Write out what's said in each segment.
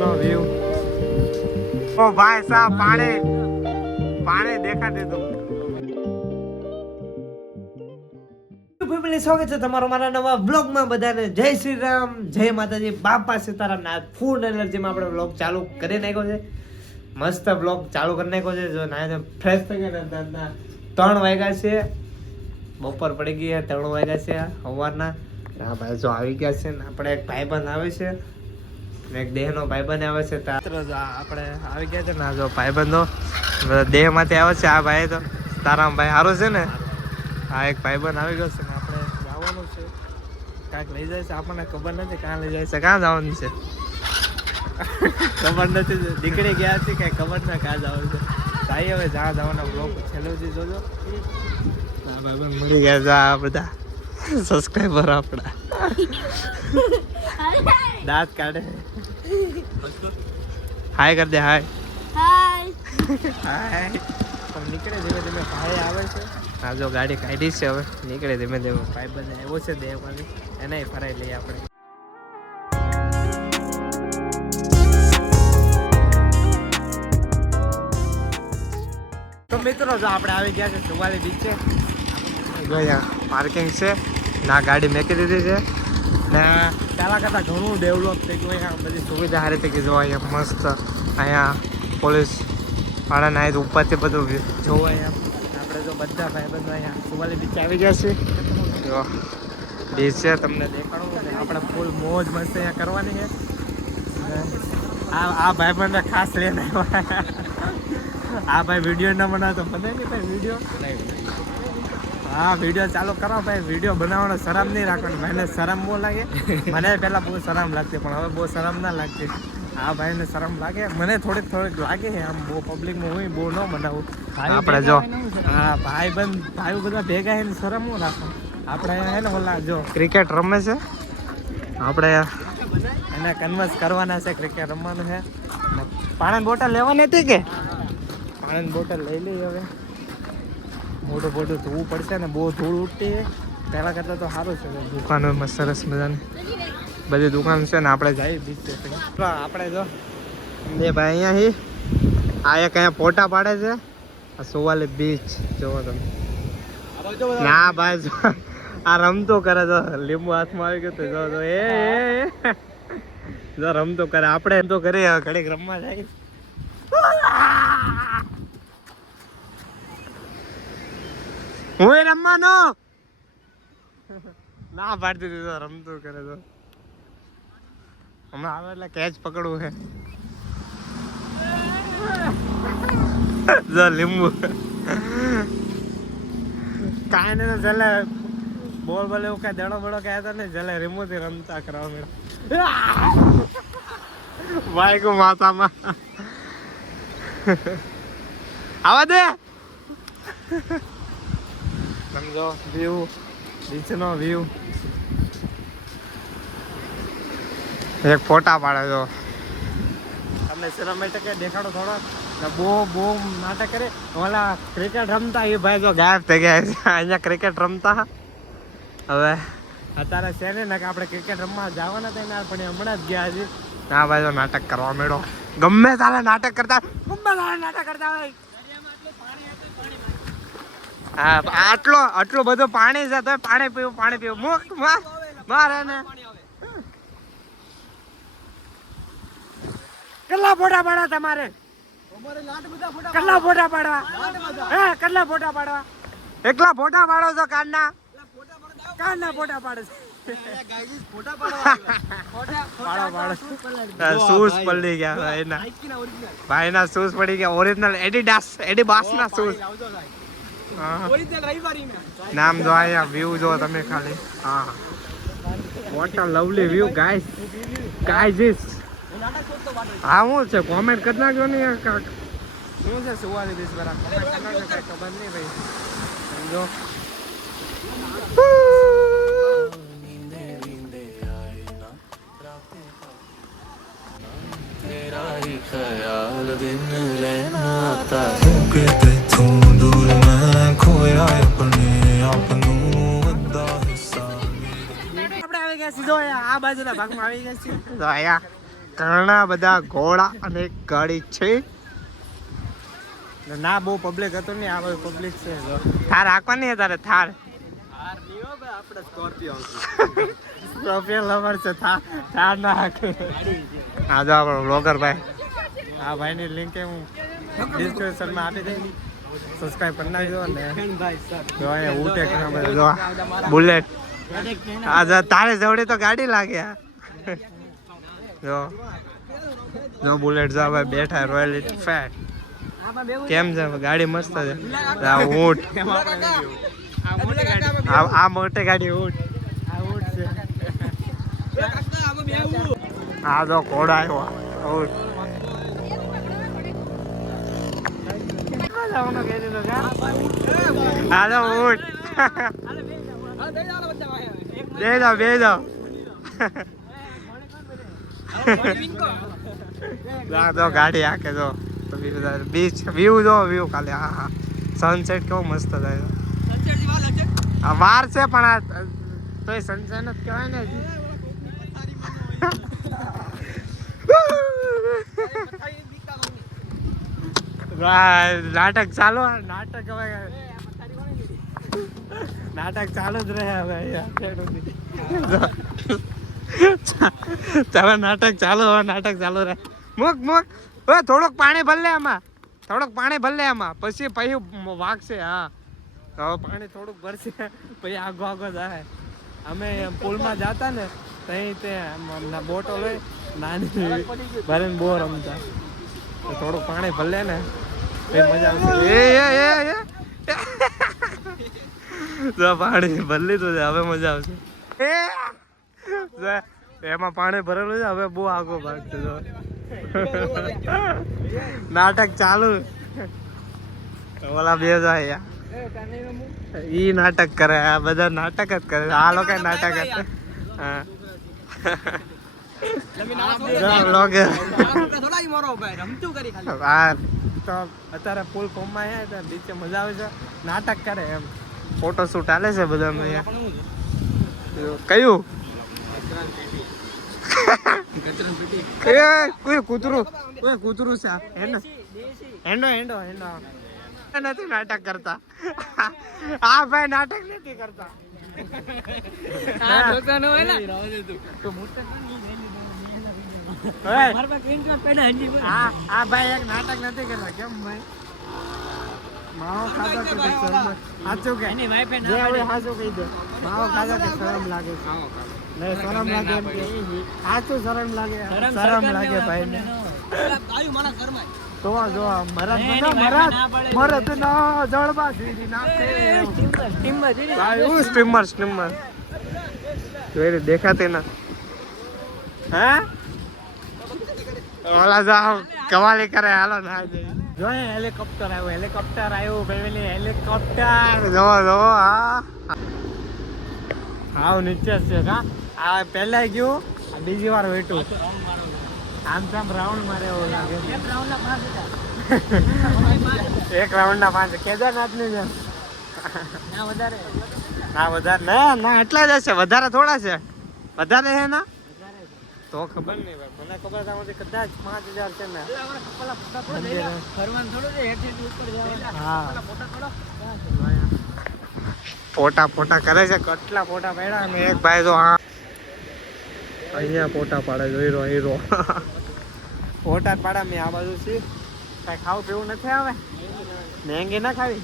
નો view. ઓ ભાઈ સાહેબ પાણી દેખા દીધું। ફેમિલી સ્વાગત છે તમારો મારા નવા બ્લોગમાં। બધાને જય શ્રી રામ, જય માતાજી, બાપા સીતારામ। ના ફૂલ એનર્જીમાં આપણે બ્લોગ ચાલુ કરી નાખ્યો છે। મસ્ત બ્લોગ ચાલુ કરી નાખ્યો છે। જો ના ફ્રેશ થઈ ગયા ને 3 વાગ્યા છે, બપોર પડી ગઈ 3 વાગ્યા છે સવારના। હા ભાઈ જો આવી ગયા છે ને આપણે એક ભાઈબંધ આવે છે, એક દેહનો ભાઈબંધ આવે છે। આપણે આવી ગયા છે ને જો ભાઈબંધો દેહમાંથી આવે છે। આ ભાઈ તો તારામ ભાઈ સારું છે ને। આ એક ભાઈબંધ આવી ગયો છે ને આપણે જવાનું છે, કાંઈક લઈ જાય છે, આપણને ખબર નથી ક્યાં લઈ જાય છે, ક્યાં જવાનું છે ખબર નથી। નીકળી ગયા છે કઈ ખબર ના ક્યાં જવાનું છે। સાઈ હવે જ્યાં જવાના બ્લોગ છેલ્લે સુધી જોજો। આ ભાઈબંધ મળી ગયા છે, આ બધા સબસ્ક્રાઈબર આપણા દાંત કાઢે। હાય કર દે, હાય હાય। નીકળે ધીમે ધીમે ભાઈ આવે છે। આ જો ગાડી કાઢી છે, હવે નીકળે ધીમે ધીમે। ભાઈ બંને આવ્યો છે દેહમાંથી, એને ફરાઈ લઈએ આપણે। તો મિત્રો જો આપણે આવી ગયા છે સુવાલી બીચે। અહીંયા પાર્કિંગ છે ના, ગાડી મેકી દીધી છે ને પહેલાં કરતાં ઘણું ડેવલપ થઈ ગયું। અહીંયા બધી સુવિધા સારી થઈ ગઈ। જો અહીંયા મસ્ત અહીંયા પોલીસ વાળાને અહીં ઉપરથી બધું જોવાય એમ। આપણે જો બધા ભાઈબંધો અહીંયા સુવાલી બીચ આવી ગયા છે। જો બીચ છે, તમને દેખાડું ને આપણે ફૂલ મોજ મસ્ત અહીંયા કરવાની છે। આ ભાઈબંધને ખાસ લઈને આવ્યા। આ ભાઈ વિડીયો ના બનાવતો મને નહીં ભાઈ વિડીયો। હા વિડીયો ચાલુ કરો ભાઈ। વિડીયો બનાવવાનો શરમ નહીં રાખવાની। ભાઈને શરમ બહુ લાગે, મને પહેલાં બહુ શરમ લાગતી પણ હવે બહુ શરમ ના લાગતી। આ ભાઈને શરમ લાગે, મને થોડીક લાગે। આમ બહુ પબ્લિકમાં હું બહુ ન બનાવું। આપણે જો હા ભાઈ બધા ભેગા છે ને શરમ હું રાખો। આપણે હે ને ઓલા જો ક્રિકેટ રમે છે, આપણે એને કન્વર્સ કરવાના છે, ક્રિકેટ રમવાનું છે। પાણીની બોટલ લેવાની હતી કે પાણીની બોટલ લઈ લઈ હવે। મોટું ધોવું પડશે ને, બહુ ધૂળ ઉઠતી છે પહેલાં કરતાં તો સારું છે। દુકાનોમાં સરસ મજાની બધી દુકાન છે ને આપણે જઈએ બીચ છે। આપણે જો બે ભાઈ અહીંયા આ એક અહીંયા ફોટા પાડે છે। આ સુવાલી બીચ જોવો તમે। ના ભાઈ જો આ રમતો કરે તો લીંબુ હાથમાં આવી ગયું તો જો એ જો રમતો કરે। આપણે એમ તો કરીએ ઘડીક રમવા જાય। હું રમવાનો ના પાડતી હતી તો રમતો કરે તો હમણાં આવે એટલે કેચ પકડવું છે। જો લીંબુ કાંઈ નહીં તો જલે બોલ બોલ એવું કાંઈ દડો બડો કહેતો હતો ને, જલે રીમોથી રમતા કરાવો મેળા ભાઈ કો માથામાં આવા દે। સમજો વ્યૂ, બીચનો વ્યૂ। એક ફોટા પાડે જો તમને સિનેમેટિક દેખાડો થોડો। બહુ નાટક કરે। ઓલા ક્રિકેટ રમતા એ ભાઈ જો ગાયબ થઈ ગયા છે। અહીંયા ક્રિકેટ રમતા હવે અત્યારે છે ને કે આપણે ક્રિકેટ રમવા જવાના હતા ને પણ હમણાં જ ગયા છે। હા ભાઈ જો નાટક કરવા માંડ્યો। ગમે તારે નાટક કરતા હોય। હા આટલું બધું પાણી છે તો પાણી પીવું મારે ને કેટલા ફોટા પાડવા તમારે? કેટલા ફોટા પાડવા? કેટલા ફોટા પાડવા? એકલા ફોટા પાડો છો? કારના ફોટા પાડે છે। શૂઝ પડી ગયા ભાઈના શૂઝ પડી ગયા। ઓરિજિનલ એડિબાસ ના શૂઝ। નામ જો અહીંયા વ્યૂ જો તમે ખાલી। હા what a lovely view guys. હા શું છે કોમેન્ટ કરી નાખજો ને યાર। શું છે સુવાલી બીચ પર કોમેન્ટ કરી નાખજો, કઈ ખબર નહીં ભાઈ સમજો। तेरा ही ख्याल दिन लेना आता है कि तू दूर मैं खोया अपने आपनों अद्दा हिस्सा। આપણે આવી ગયા સીધો આ બાજુના ભાગમાં આવી ગયા છીએ। તો આયા ઘણા બધા ઘોડા અને એક ગાડી છે. ના બહુ પબ્લિક હતું નહીં, આ બધું પબ્લિક છે. જો થાર હાંકવાની તારે થાર આપણે સ્કોર્પિયો લવર છે, થાર ના હાકે. હા જો આપણો બ્લોગર ભાઈ. આ ભાઈની લિંક હું ડિસ્ક્રિપ્શનમાં આપી દઈ, સબસ્ક્રાઇબ કરી નાખજો. અને જો અહીંયા ઉટે ઘણા બધા. જો બુલેટ. આ જો તારે જવડે તો ગાડી લાગે. જો બુલેટ જો ભાઈ બેઠા રોયલ એન્ફિલ્ડ. કેમ છે ગાડી મસ્ત છે. આ ઊંટ, આ મોટી ગાડી ઊંટ. આ જો ઘોડો આવ્યો ઊંટ. આ જો ઊંટ. બે જાઓ તો ગાડી આકે જો બીચ વ્યૂ જો વ્યૂ ખાલી. હા હા સનસેટ કેવો મસ્ત થાય. આ વાર છે પણ આ તોય સનસેટ જ કહેવાય ને. નાટક ચાલુ, નાટક હવે નાટક ચાલુ જ રહે હવે. ચાલો નાટક ચાલુ, હવે નાટક ચાલુ રહે. મુક હવે થોડુંક પાણી ભર લે આમાં, થોડુંક પાણી ભર લે આમાં, પછી વાગશે. હા હવે પાણી થોડુંક ભરશે પછી આગો જાય. અમે પુલમાં જતા ને તઈ તે બોટો લઈ નાની ભરીને બહુ રમતા. થોડુંક પાણી ભર લે ને પછી મજા આવશે. જો પાણી ભરી લીધું છે, હવે મજા આવશે. એમાં પાણી ભરેલું છે, હવે બહુ આગો ભાગશે. જો નાટક ચાલુ. ઓલા બે જાય ઈ નાટક કરે, આ બધા નાટક જ કરે. આ લોકો નાટક જ. હા તો અત્યારે પુલ કોમમાં આવ્યા નીચે મજા આવે છે, નાટક કરે એમ. ફોટો શૂટ હાલે છે બધા. કયું કોઈ કૂતરું છે. હેન્ડો નથી નાટક કરતા. આ ભાઈ નાટક નથી કરતા. આ ભાઈ એક નાટક નથી કરતા. કેમ ભાઈ માવો ખાધો કે સાચું કે સાચું કહી દે. માવો ખાધો કે શરમ લાગે છે? નહીં શરમ લાગે એમ કે સાચું શરમ લાગે. શરમ લાગે ભાઈ ને. તો જો મરદ ના જળબા દીધી નાખે. સ્ટીમર જોઈ દેખાતી ના. હે ઓલા જાવ કવાલી કરે. હાલો ના જો હેલિકોપ્ટર આવ્યું ભાઈ. હેલિકોપ્ટર જો હા હાવ નીચે છે. આ પહેલા ગયું, બીજી વાર વેઠું. આમ રાઉન્ડ મારે એવું લાગે. એક રાઉન્ડ ના 5. કેદારનાથ ની જેમ. વધારે ના એટલા જ હશે, વધારે થોડા છે. વધારે છે ના તો ખબર નહીં ભાઈ. મને ખબર કદાચ 5000 છે ને. ફોટા કરે છે. કેટલા ફોટા પાડ્યા. અને એક ભાઈ તો અહીંયા ફોટા પાડે. હીરો ફોટા જ પાડે. મેં આ બાજુ છે કઈ ખાવું પીવું નથી. આવે મેંગી ના ખાવી?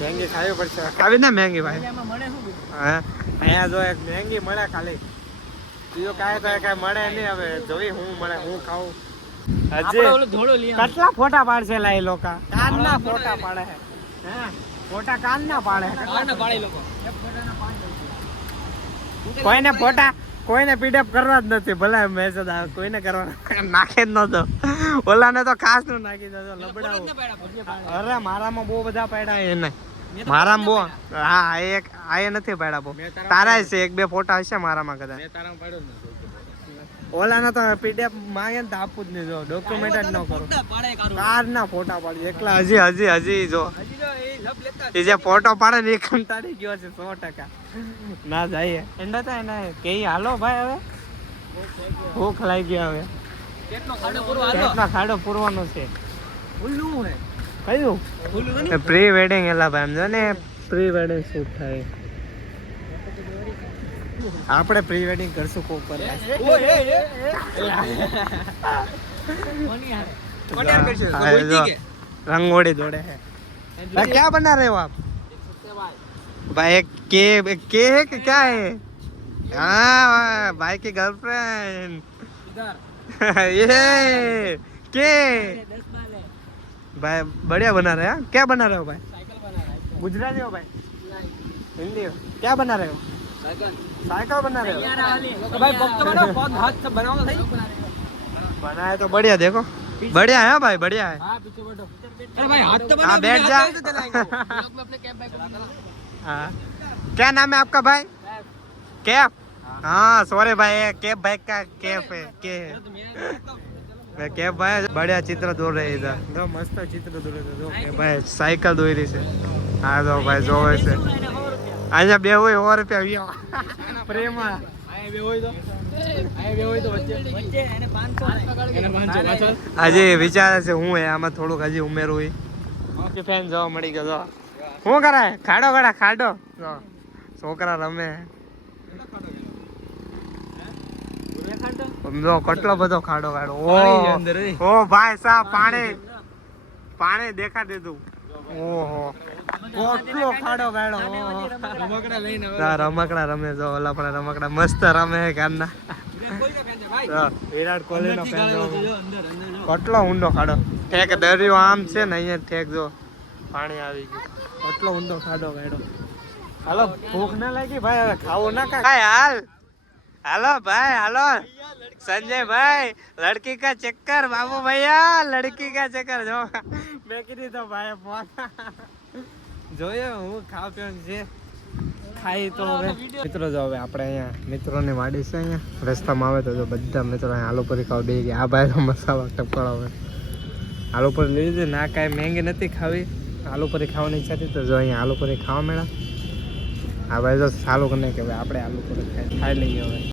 મેંગી ખાવી પડશે. ખાવી ને મેંગી ભાઈ. હા અહીંયા જો એક મેંગી મળે ખાલી. બીજું કાંઈ તો કાંઈ મળે નહીં. હવે જોઈ હું મળે હું ખાવું. હજી કેટલા ફોટા પાડશે લા એ લોકો. કાનના ફોટા પાડે. હે ફોટા કાનના પાડે. કોઈને પીડઅપ કરવા જ નથી. ભલે મેસેજ આવે કોઈને કરવા નાખે જ નતો. ઓલાને તો ખાસ નું નાખી દો લબડાવું. અરે મારામાં બહુ બધા પાડ્યા એને. મારામાં બહુ. હા એક આ નથી પાડ્યા બહુ. તારા છે 1-2 ફોટા હશે મારામાં કદાચ. ઓલાના તો પીડીએફ માંગે ને તો આપવું જ નહીં. જો ડોક્યુમેન્ટ જ ન કરું. કાર ના ફોટા પાડે એકલા. હજી જો એ જે ફોટો પાડે ને એ કંટાળી ગયો છે 100%. ના જાય એન્ડ હતા એને કે હાલો ભાઈ હવે ભૂખ લાગી હવે પેટનો ખાડો પૂરવાનો છે કયું પ્રી વેડિંગ એલા ભાઈ એમ જો ને પ્રી વેડિંગ શૂટ થાય આપણે પ્રી વેડિંગ કરશું કોક પર रंगोली दौड़े है भाई क्या बना रहे हो आप भाई के है कि क्या है हाँ भाई की गर्लफ्रेंड ये के भाई बढ़िया बना रहे हैं क्या बना रहे हो भाई गुजराती हो भाई हिंदी हो क्या बना रहे हो साइकिल बना रहे हो तो भाई हाथ से बनाओ बनाया तो बढ़िया देखो बढ़िया है भाई बढ़िया है अरे भाई हाथ तो बना बैठ जा हाँ क्या नाम है आपका भाई कैफ हाँ सॉरी भाई कैफ भाई का कैफ है के कैफ भाई बढ़िया चित्र दौड़ रहे इधर जो मस्त चित्र दौड़ रहे जो कैफ भाई साइकिल दौड़ रही है हाँ जो भाई जो है અહીંયા બે હોય 100 રૂપિયા પ્રેમ આજે વિચારે છે હું આમાં થોડુંક હજી ઉમેરું ફેન જોવા મળી ગયો શું કરાય ખાડો ગળા ખાડો છોકરા રમે જો કેટલો બધો ખાડો ખાડો ઓ ભાઈ સાહેબ પાણી દેખા દીધું ઓહો કેટલો ખાડો ગાડો રમકડા રમે જો ઓલા પણ રમકડા મસ્ત રમે કારના વિરાટ કોહલી નો ફેન કેટલો ઊંડો ખાડો ઠેક દરિયો આમ છે ને અહીંયા ઠેક જો પાણી આવી ગયું કેટલો ઊંડો ખાડો ગાડો હાલો ભૂખ ના લાગી ભાઈ હવે ખાવો ના ખાય હાલ હાલો ભાઈ હાલો संजय भाई लड़की का चक्कर बाबू भैया लड़की का चक्कर जो मैं कીધી તો ભાઈ ફોન જોઈએ હું ખાવ પીવાનું છે ખાઈ તો હવે મિત્રો જો હવે આપણે અહીંયા મિત્રોની વાડી છે અહીંયા રસ્તામાં આવે તો જો બધા મિત્રો અહીંયા આલુ પૂરી ખાવા બેસી ગયા આ ભાઈ તો મસાલા ટપકાળો હવે આલુ પૂરી લઈ લીધી ના કાંઈ મહેંગી નથી ખાવી આલુ પૂરી ખાવાની ઈચ્છા હતી તો જો અહીંયા આલુ પૂરી ખાવા મળ્યા આ ભાઈ જો ચાલુ કરીને કે ભાઈ આપણે આલુ પૂરી ખાઈ લઈએ હવે